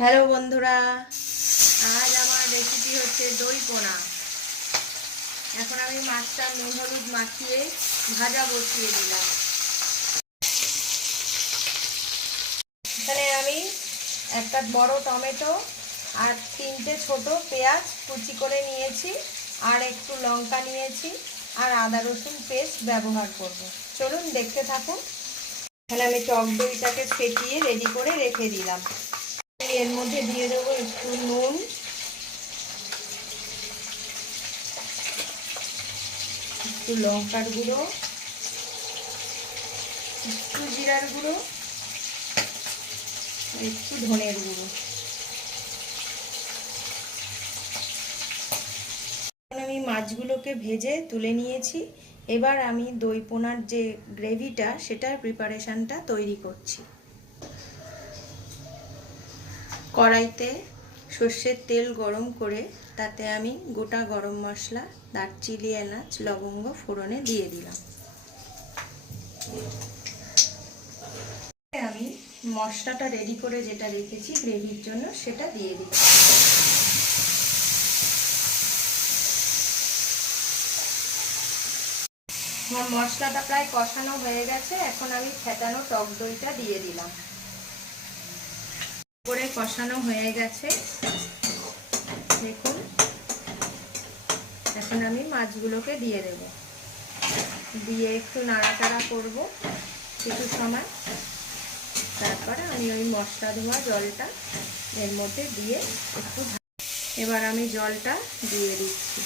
Hello বন্ধুরা, আজ আমার রেসিপি হচ্ছে দই পোনা। এখন আমি মাছটা নুন হলুদ মাখিয়ে ভাজা বসিয়ে দিলাম। এখানে আমি একটা বড় টমেটো আর 3টে ছোট পেঁয়াজ কুচি করে নিয়েছি, আর একটু লঙ্কা নিয়েছি, আর আদা রসুন পেস্ট ব্যবহার করব। চলুন দেখতে থাকুন। এখানে আমি টক দইটাকে ফেটিয়ে রেডি করে রেখে দিলাম। এর মধ্যে দিয়ে দেবো একটু নুন, একটু লঙ্কার গুঁড়ো, একটু জিরার গুঁড়ো, একটু ধনের গুঁড়ো। আমি মাছগুলোকে ভেজে তুলে নিয়েছি। এবার আমি দই পোনার যে গ্রেভিটা সেটার প্রিপারেশনটা তৈরি করছি। কড়াইতে সর্ষের তেল গরম করে তাতে আমি গোটা গরম মশলা, দারচিনি, এলাচ, লবঙ্গ ফোড়নে দিয়ে দিলাম। আমি মশলাটা রেডি করে যেটা রেখেছি গ্রেভির জন্য সেটা দিয়ে দিচ্ছি। আমার মশলাটা প্রায় কষানো হয়ে গেছে। এখন আমি ফেটানো টক দইটা দিয়ে দিলাম। করে কষানো হয়ে গেছে, দেখুন। এখন আমি মাছগুলোকে দিয়ে দেব, দিয়ে একটু নাড়াচাড়া করব কিছু সময়। তারপরে আমি ওই মশলা ধোয়া জলটা এর মধ্যে দিয়ে একটু, এবার আমি জলটা দিয়ে দিচ্ছি।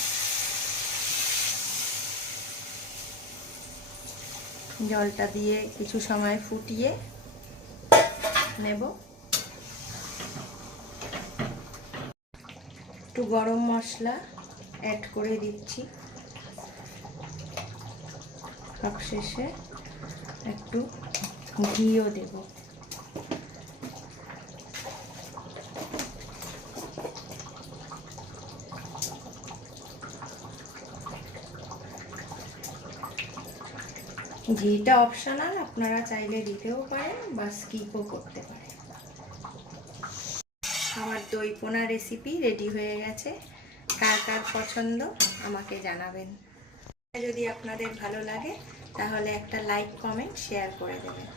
জলটা দিয়ে কিছু সময় ফুটিয়ে নেব। একটু গরম মশলা অ্যাড করে দিচ্ছি। সবশেষে একটু ঘিও দেব। ঘিটা অপশনাল, আপনারা চাইলে দিতেও পারেন বা স্কিপও করতে পারেন। আমার দই পোনা রেসিপি রেডি হয়ে গেছে। কার কার পছন্দ আমাকে জানাবেন। যদি আপনাদের ভালো লাগে তাহলে একটা লাইক, কমেন্ট, শেয়ার করে দেবেন।